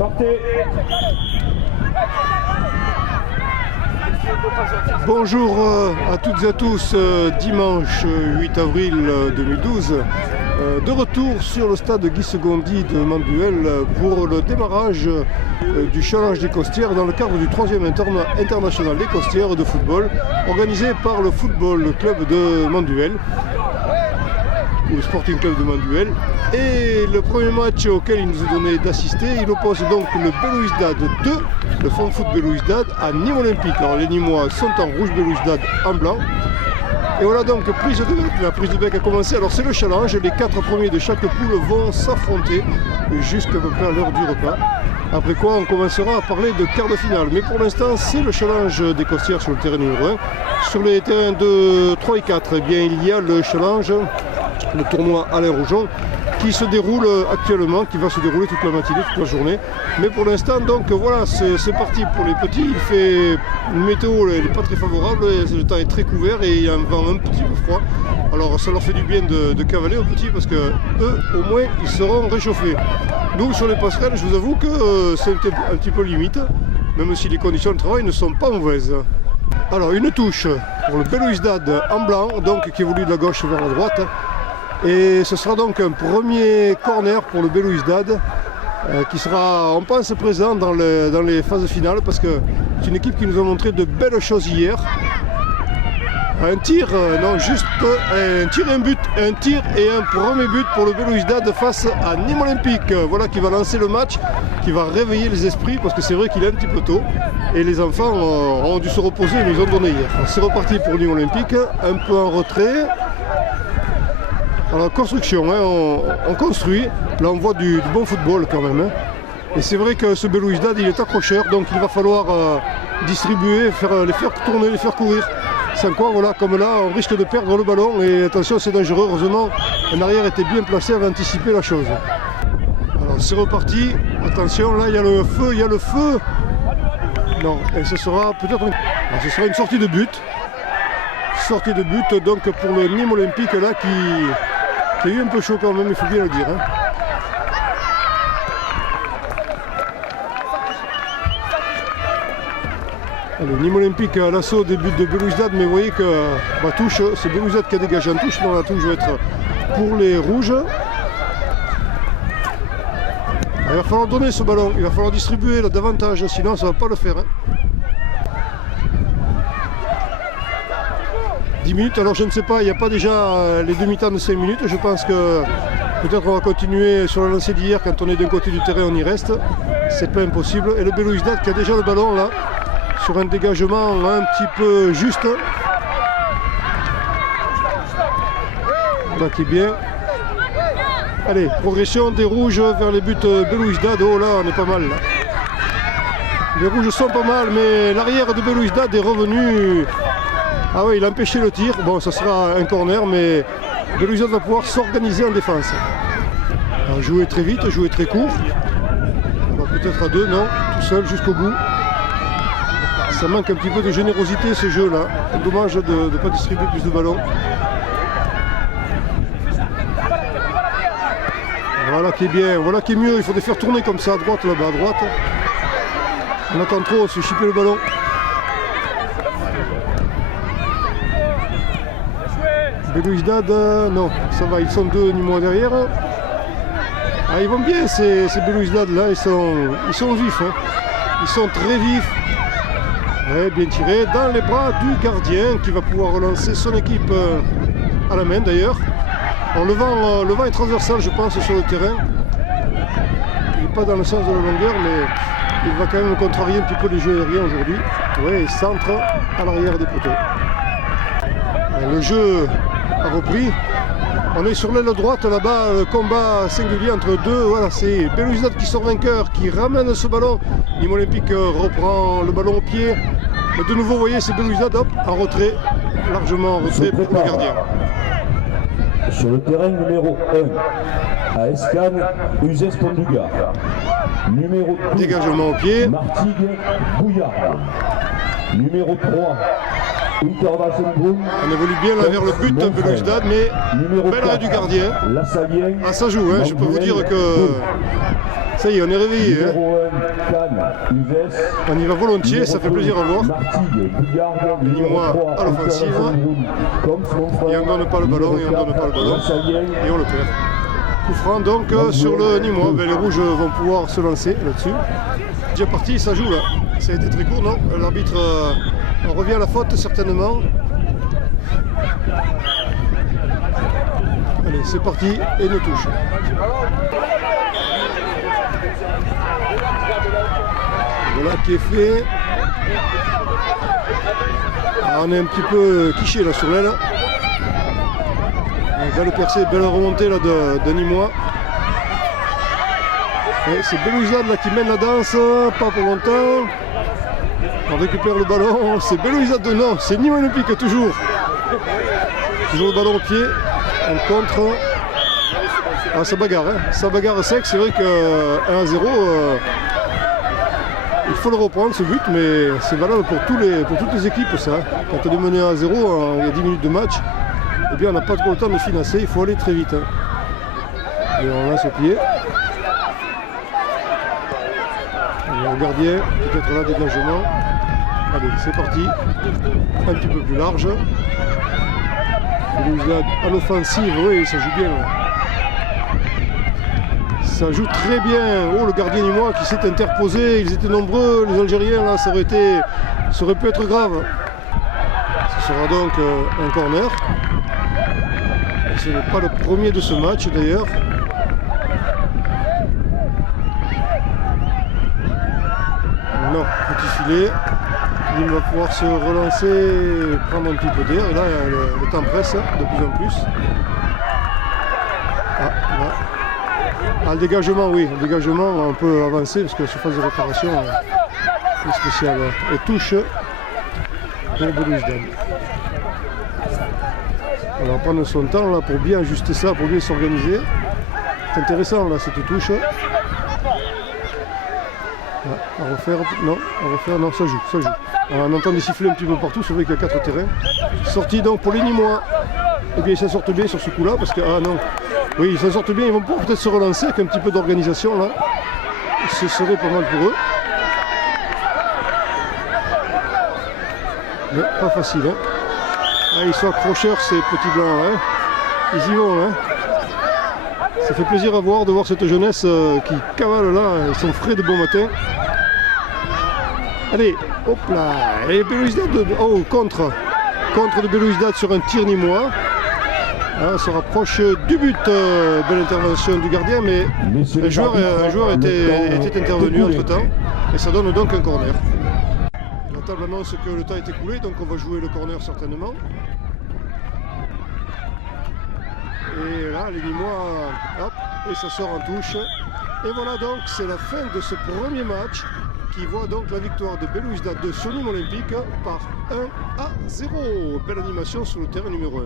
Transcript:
Partez. Bonjour à toutes et à tous, dimanche 8 avril 2012, de retour sur le stade Guy Segondy de Manduel pour le démarrage du challenge des Costières dans le cadre du 3e international des Costières de football organisé par le Football Club de Manduel, ou le Sporting Club de Manduel. Et le premier match auquel il nous est donné d'assister, il oppose donc le Belouizdad 2, le Fond Foot Belouizdad, à Nîmes Olympique. Alors les Nîmois sont en rouge, Belouizdad en blanc. Et voilà donc prise de bec. La prise de bec a commencé. Alors c'est le challenge, les 4 premiers de chaque poule vont s'affronter jusqu'à peu près à l'heure du repas. Après quoi on commencera à parler de quart de finale. Mais pour l'instant c'est le challenge des Costières sur le terrain numéro 1. Sur les terrains de 3 et 4, eh bien, il y a le challenge, le tournoi Alain Rougeon, qui se déroule actuellement, qui va se dérouler toute la matinée, toute la journée. Mais pour l'instant, donc voilà, c'est parti pour les petits. Il fait une météo, elle n'est pas très favorable, le temps est très couvert et il y a un vent un petit peu froid. Alors ça leur fait du bien de cavaler aux petits parce que eux, au moins, ils seront réchauffés. Nous, sur les passerelles, je vous avoue que c'est un petit peu limite, même si les conditions de travail ne sont pas mauvaises. Alors une touche pour le Belouizdad en blanc, donc qui évolue de la gauche vers la droite. Et ce sera donc un premier corner pour le Belouizdad qui sera, on pense, présent dans les phases finales parce que c'est une équipe qui nous a montré de belles choses hier. Un tir, non, juste un tir et un but, un tir et un premier but pour le Belouizdad face à Nîmes Olympique. Voilà qui va lancer le match, qui va réveiller les esprits parce que c'est vrai qu'il est un petit peu tôt et les enfants ont dû se reposer, ils nous ont donné hier. C'est reparti pour Nîmes Olympique, un peu en retrait. Alors construction, hein, on construit, là on voit du bon football quand même. Hein. Et c'est vrai que ce Belouizdad il est accrocheur, donc il va falloir distribuer, les faire tourner, les faire courir. Sans quoi, voilà, comme là, on risque de perdre le ballon et attention, c'est dangereux. Heureusement, un arrière était bien placé avant d'anticiper la chose. Alors c'est reparti, attention, là il y a le feu, Non, et ce sera peut-être ce sera une sortie de but. Sortie de but donc pour le Nîmes Olympique là qui a eu un peu chaud quand même, il faut bien le dire. Hein. Allez, Nîmes Olympique à l'assaut des buts de Belouizdad, mais vous voyez que la touche, c'est Belouizdad qui a dégagé en touche, donc la touche va être pour les rouges. Alors, il va falloir donner ce ballon, il va falloir distribuer là, davantage, sinon ça ne va pas le faire. Hein. 10 minutes, alors je ne sais pas, il n'y a pas déjà les demi-temps de 5 minutes, je pense que peut-être on va continuer sur la lancée d'hier, quand on est d'un côté du terrain on y reste, c'est pas impossible. Et le Belouizdad qui a déjà le ballon là, sur un dégagement un petit peu juste. Là qui est bien. Allez, progression des rouges vers les buts Belouizdad, oh là on est pas mal là. Les rouges sont pas mal, mais l'arrière de Belouizdad est revenu. Ah oui, il a empêché le tir. Bon, ça sera un corner, mais Belouizdad va pouvoir s'organiser en défense. Alors, jouer très vite, jouer très court. Alors, peut-être à deux, non, tout seul jusqu'au bout. Ça manque un petit peu de générosité ce jeu-là. Dommage de ne pas distribuer plus de ballons. Voilà qui est bien, voilà qui est mieux. Il faut les faire tourner comme ça, à droite, là-bas, à droite. On attend trop, on se fait chipper le ballon. Belouizdad, non, ça va, ils sont deux Nîmois derrière. Ah, ils vont bien ces Belouizdad là, ils sont vifs, hein. Ils sont très vifs. Ouais, bien tiré dans les bras du gardien qui va pouvoir relancer son équipe à la main d'ailleurs. Le vent est transversal je pense sur le terrain. Il n'est pas dans le sens de la longueur mais il va quand même contrarier un petit peu les jeux aériens aujourd'hui. Ouais, il centre à l'arrière des poteaux. Le jeu a repris. On est sur l'aile droite là-bas, le combat singulier entre deux. Voilà, c'est Belouizdad qui sort vainqueur, qui ramène ce ballon. Nîmes Olympique reprend le ballon au pied. Mais de nouveau, vous voyez, c'est Belouizdad en retrait, largement en retrait pour le gardien. Sur le terrain numéro 1, à Escane, Uzès Ponduga. Numéro 2, dégagement au pied. Martigues Bouillard. Numéro 3, on évolue bien là vers le but de Belouizdad, mais bel arrêt du gardien. Ah, ça joue, hein. Je peux vous dire que Ça y est, on est réveillé. Hein. Numéro 1, Cannes, Uzès. On y va volontiers, ça fait plaisir à voir. Martigues, Bougarde, numéro Nîmois 3, à l'offensive. comme son frère. Et on donne pas le ballon, et on donne pas le ballon. Et on le perd. Coup franc donc sur le Nîmois. Ben, les rouges vont pouvoir se lancer là-dessus. Déjà parti, ça joue là. Ça a été très court, non? L'arbitre revient à la faute certainement. Allez, c'est parti et une touche. Voilà qui est fait. Alors, on est un petit peu quiché là sur l'aile. Belle percée, belle remontée là de Nîmois. Et c'est Belouizdad là qui mène la danse, pas pour longtemps. On récupère le ballon, c'est Belouizdad de non, c'est Nîmes Olympique toujours. Toujours le ballon au pied, on contre. Ah, ça bagarre, hein. Ça bagarre sec, c'est vrai que 1-0, il faut le reprendre ce but, mais c'est valable pour toutes les équipes ça. Quand on est mené 1-0, il y a 10 minutes de match, eh bien on n'a pas trop le temps de financer, il faut aller très vite. Hein. Et on lance au pied. Le gardien, peut-être là, dégagement. Allez, c'est parti. Un petit peu plus large. Belouizdad à l'offensive, oui, ça joue bien. Là. Ça joue très bien. Oh, le gardien Nîmois qui s'est interposé. Ils étaient nombreux, les Algériens, là, ça aurait pu être grave. Ce sera donc un corner. Et ce n'est pas le premier de ce match d'ailleurs. Non, petit filet. Il va pouvoir se relancer, prendre un petit peu d'air. Et là, le temps presse de plus en plus. Ah, là. Ah, le dégagement, oui. Le dégagement, on peut avancer parce que la surface de réparation est spéciale. Et touche pour Belouizdad. On va prendre son temps là, pour bien ajuster ça, pour bien s'organiser. C'est intéressant là, cette touche. À refaire, non, ça joue. On entend des sifflets un petit peu partout, c'est vrai qu'il y a 4 terrains. Sortie donc pour les Nîmois. Et bien ils s'en sortent bien sur ce coup-là, parce que, ah non, oui, ils s'en sortent bien, ils vont pouvoir peut-être se relancer avec un petit peu d'organisation là. Ce serait pas mal pour eux. Mais pas facile, hein. Ah, ils sont accrocheurs ces petits blancs, hein. Ils y vont, hein. Ça fait plaisir à voir, de voir cette jeunesse qui cavale là, ils sont frais de bon matin. Allez, hop là, et Belouizdad, oh, contre de Belouizdad sur un tir Nîmois. On se rapproche du but, belle intervention du gardien, mais un joueur était intervenu entre temps, et ça donne donc un corner. La table annonce que le temps est écoulé, donc on va jouer le corner certainement. Et là, les Nîmois, hop, et ça sort en touche. Et voilà donc, c'est la fin de ce premier match qui voit donc la victoire de Belouizdad de sur Nîmes Olympique par 1-0. Belle animation sur le terrain numéro 1.